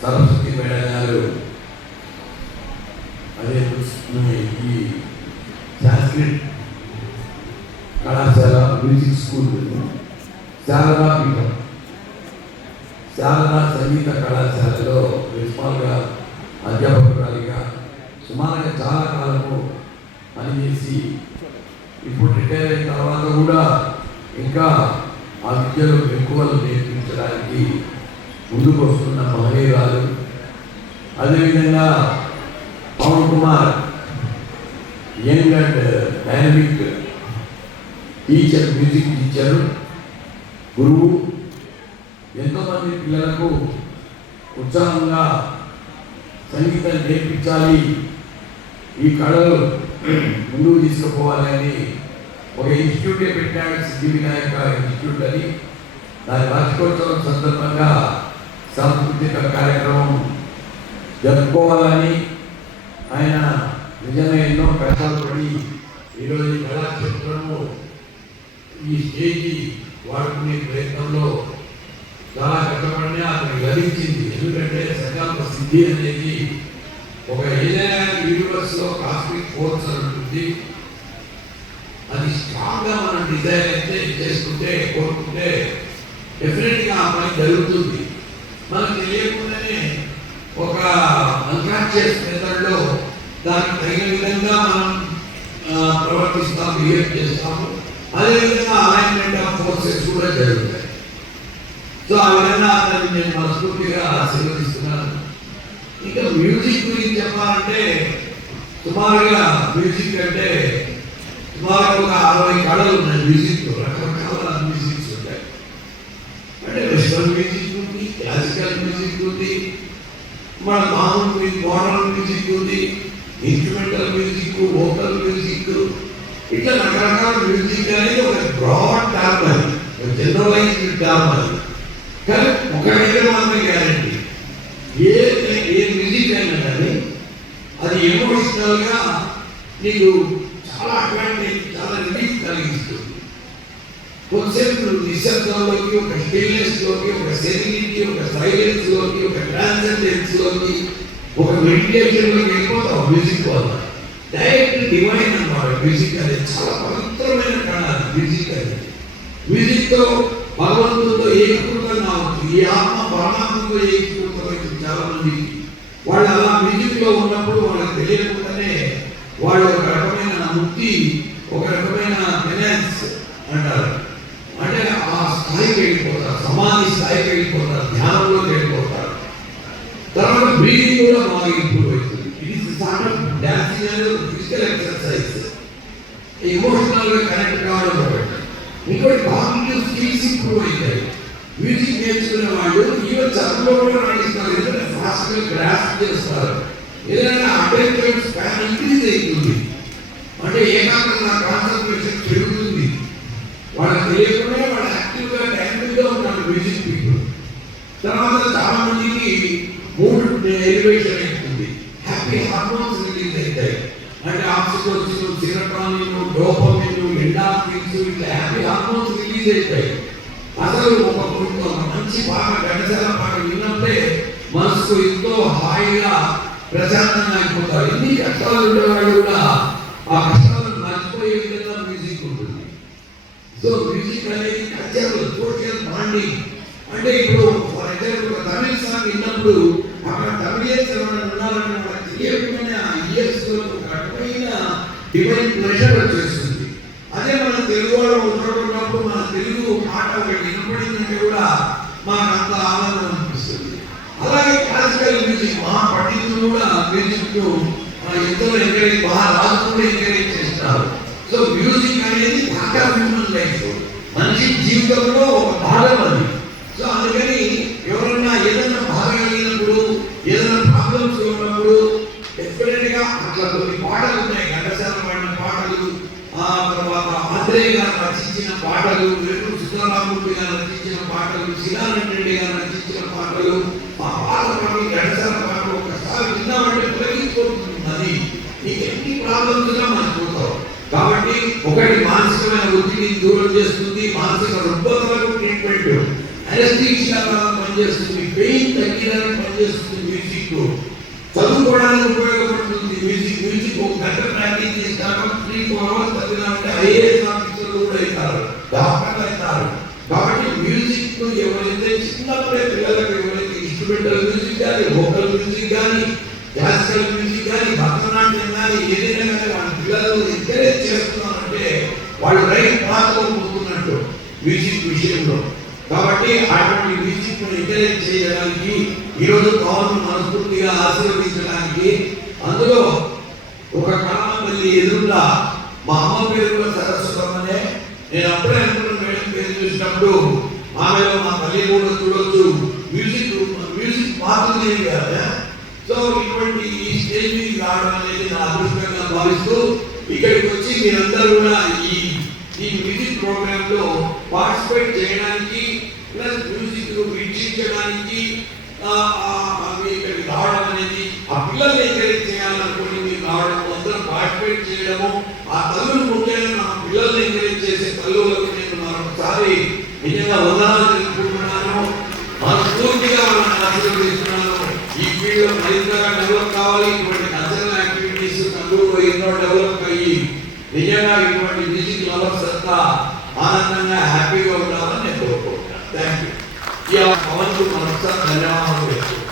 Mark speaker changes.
Speaker 1: Saraswati madam గారు అదే ఈ సాంస్క్రిట్ కళాశాల మ్యూజిక్ స్కూల్ శారదా పీఠం. శారదా సంగీత కళాశాలలో ప్రిన్సిపాల్గా అధ్యాపకురాలిగా సుమారుగా చాలా కాలము పనిచేసి ఇప్పుడు రిటైర్ అయిన తర్వాత కూడా ఇంకా ఆ విద్యలో ఎక్కువలు నేర్పించడానికి ముందుకు వస్తున్న మహనీయురాలు అదేవిధంగా Pawan Kumar young and dynamic teacher music teacher గురువు. ఎంతోమంది పిల్లలకు ఉత్సాహంగా సంగీతం నేర్పించాలి. ఈ కళలు ముందుకు తీసుకుపోవాలని ఒక ఇన్స్టిట్యూటే పెట్టాడు సిద్ధి వినాయక ఇన్స్టిట్యూట్ అని. దాని వార్షికోత్సవం సందర్భంగా సాంస్కృతిక కార్యక్రమం జరుపుకోవాలని ఆయన నిజమే ఎన్నో కష్టాలు పడి ఈరోజు ఈ కళాక్షేత్రము ఈ స్టేజి వాడుకునే ప్రయత్నంలో చాలా కష్టపడిన అతనికి లభించింది. ఎందుకంటే సంకల్ప సిద్ధి అనేది ఒక ఏదైనా యూనివర్స్లో కాస్మిక్ ఫోర్స్ అని ఉంటుంది. అది స్ట్రాంగ్గా మనం డిజైన్ అయితే చేసుకుంటే కోరుకుంటే డెఫినెట్గా ఆ పని జరుగుతుంది. మనకు తెలియకుండానే ఒక అన్కాన్షియస్ మెథడ్లో దానికి తగిన విధంగా మనం ప్రవర్తిస్తాం బిహేవ్ చేస్తాము. అదేవిధంగా అలైన్మెంట్ ఆఫ్ ఫోర్సెస్ కూడా జరుగుతాయి. సో ఆ విధంగా అతన్ని నేను మనస్ఫూర్తిగా ఆశీర్వదిస్తున్నాను. ఇంకా మ్యూజిక్ గురించి చెప్పాలంటే సుమారుగా మ్యూజిక్ అంటే సుమారుగా ఒక అరవై కళలు ఉన్నాయి మ్యూజిక్ కూడా మ్యూజిక్స్ ఉంటాయి అంటే వెస్టర్న్ మ్యూజిక్ ఉంది క్లాసికల్ మ్యూజిక్ ఉంది మన మామూలు మ్యూజిక్ మ్యూజిక్ ఉంది ఇన్స్ట్రుమెంటల్ మ్యూజిక్ వోకల్ మ్యూజిక్ ఇట్లా రకరకాల మ్యూజిక్ అనేది ఒక బ్రాడ్ టర్మ్ అది జనరలైజ్డ్ టర్మ్ అది కానీ ఒక దగ్గర మాత్రమే గ్యారంటీ ఏ ఏ మ్యూజిక్ అయినా కానీ అది ఎమోషనల్గా నీకు నువ్వు ఒక స్టిల్నెస్లోకి ఒక సెరినిటీ ఒక సైలెన్స్లోకి ఒక ట్రాన్సెండెన్స్లోకి ఒక మెడిటేషన్లోకి వెళ్ళిపోతాం మ్యూజిక్ వల్ల డైరెక్ట్ డివైన్ అన్నమాట మ్యూజిక్ అనేది. చాలా పవిత్రమైన కళ మ్యూజిక్ అనేది మ్యూజిక్తో భగవంతుడితో ఏకీకృతం కావచ్చు ఈ ఆత్మ పరమాత్మతో ఏకీకృతం అవుతుంది చాలా మంది వాళ్ళు అలా మ్యూజిక్లో ఉన్నప్పుడు వాళ్ళకి తెలియకుండానే వాళ్ళు ఒక రకమైన ముక్తి ఒక రకమైన ఫైనాన్స్ అంటారు. అంటే ఆ స్థాయికి వెళ్ళిపోతారు సమాధి స్థాయికి వెళ్ళిపోతారు ధ్యానంలో వెళ్ళిపోతారు. తర్వాత బ్రీదింగ్ కూడా బాగా ఇంప్రూవ్ అవుతుంది. ఇది స్టార్ట్ డాన్సింగ్ అనేది ఫిజికల్ ఎక్సర్సైజ్ ఎమోషనల్గా కనెక్ట్ కావడం ఒకటి. ఇంకోటి కాగ్నిటివ్ స్కిల్స్ ఇంప్రూవ్ అవుతాయి. మ్యూజిక్ నేర్చుకునే వాళ్ళు ఈవెన్ చదువులో కూడా నడిస్తారు ఎందుకంటే ఫాస్ట్గా గ్రాస్ చేస్తారు. ఏదైనా అటెన్షన్ స్పాన్ ఇంక్రీజ్ అవుతుంది. ఉన్నారు మ్యూజిక్ పీపుల్ తర్వాత చాలా మందికి మూడ్ ఎలివేషన్ అవుతుంది హ్యాపీ హార్మోన్స్ రిలీజ్ అవుతాయి. అంటే ఆక్సిటోసిన్ సిరటానిన్ డోపమిన్ ఎండార్ఫిన్స్ ఇట్లా హ్యాపీ హార్మోన్స్ రిలీజ్ అవుతాయి. అసలు ఒక ఒక మంచి పాట గడసల పాట విన్నప్పుడే మనసుకు ఎంతో హాయిగా ప్రశాంతంగా అయిపోతారు. ఎన్ని కష్టాలు ఉండేవాళ్ళు కూడా ఆ కష్టాలు మర్చిపోయే విధంగా మ్యూజిక్ ఉంటుంది సో మ్యూజిక్ అనేది కల్చరల్ సోషల్ బాండింగ్ అంటే ఇప్పుడు ఫర్ ఎగ్జాంపుల్ ఒక తమిళ సాంగ్ విన్నప్పుడు అక్కడ తమిళియన్స్ ఎవరైనా ఉన్నారని వాళ్ళకి తెలియకుండా ఇయర్స్ ఒక రకమైన డివైన్ ప్రెషర్ వచ్చేస్తుంది. అదే మన తెలుగు వాళ్ళు ఉన్నప్పుడు మన తెలుగు మాట ఒకటి వినపడిందంటే కూడా మాకు అంత ఆనందం అనిపిస్తుంది. అలాగే క్లాసికల్ మ్యూజిక్ జీవితంలో ఒక భాగం అది. సో అందుకని ఎవరన్నా ఏదైనా బాధ కలిగినప్పుడు ఏదైనా ప్రాబ్లమ్స్ ఉన్నప్పుడు డెఫినెట్గా అట్లా కొన్ని పాటలు ఉన్నాయి. ఘంటసాల పాడిన పాటలు ఆ తర్వాత ఆంధ్రేయ గారు రచించిన పాటలు వేరు సుందరరామూర్తి గారు రచించిన పాటలు శిలారెడ్డి రెడ్డి గారు రచించిన పాటలు ఆ పాట పాటలు ఘంటసాల పాటలు ఒకసారి విన్నామంటే తొలగిపోతుంది అది నీకు ఎన్ని ప్రాబ్లమ్స్ ఉన్నా మానసికమైన ఒత్తిడిని దూరం చేస్తుంది మానసిక రుగ్మతలకు ట్రీట్మెంట్ అనస్థీషియా పనిచేస్తుంది పెయిన్ తగ్గించడానికి పనిచేస్తుంది మ్యూజిక్ చదువుకోవడానికి ఉపయోగపడుతుంది మ్యూజిక్ మ్యూజిక్ ఒక గంట ప్రాక్టీస్ చేస్తాను త్రీ ఫోర్ అవర్స్ చదివినామంటే ఐఏఎస్ ఆఫీసర్లు కూడా అవుతారు డాక్టర్లు అవుతారు. కాబట్టి మ్యూజిక్ ఎవరైతే చిన్నప్పుడే పిల్లలకు ఎవరైతే ఇన్స్ట్రుమెంటల్ మ్యూజిక్ కానీ వోకల్ మ్యూజిక్ కానీ క్లాసికల్ మ్యూజిక్ కానీ భరతనాట్యం కానీ ఏదైనా విషయంలో. కాబట్టి అటువంటి మ్యూజిక్ ఎంకరేజ్ చేయడానికి ఈరోజు పవన్ మనస్ఫూర్తిగా ఆశీర్వదించడానికి అందులో ఒక కామపల్లి ఎదురుగా మా అమ్మ పేరు కూడా సరస్వతమ్మనే నేను అప్పుడే అనుకున్న మేడం పేరు చూసినప్పుడు ఆమెలో మా తల్లి కూడా చూడొచ్చు. మ్యూజిక్ మ్యూజిక్ మాత్రమే కదా సో ఇటువంటి ఈ స్టేజ్ రావడం అనేది నా అదృష్టంగా భావిస్తూ ఇక్కడికి వచ్చి మీరందరూ కూడా ప్రోగ్రామ్లో పార్టిసిపేట్ చేయడానికి ప్లస్ మ్యూజిక్ వీక్షించడానికి ఇక్కడికి రావడం అనేది ఆ పిల్లల్ని ఎంకరేజ్ చేయాలనుకుని మీరు రావడం అందరం పార్టిసిపేట్ చేయడము ఆ తల్లులు ముఖ్యంగా నా పిల్లల్ని ఎంకరేజ్ చేసే తల్లులకు నేను మరొకసారి నిజంగా వందనాలు తెలుపుకుంటున్నాను. మనస్ఫూర్తిగా మనం ఆశీర్వదిస్తున్నాను ఈ ఫీల్డ్ మరింతగా డెవలప్ కావాలి. ఇటువంటి కల్చరల్ యాక్టివిటీస్ తక్కువ ఎన్నో డెవలప్ అయ్యి నిజంగా ఇటువంటి మ్యూజిక్ లవర్స్ అంతా ఆనందంగా హ్యాపీగా ఉండాలని నేను కోరుకుంటున్నాను. థ్యాంక్ యూ ఈ పవన్ మరొకసారి ధన్యవాదాలు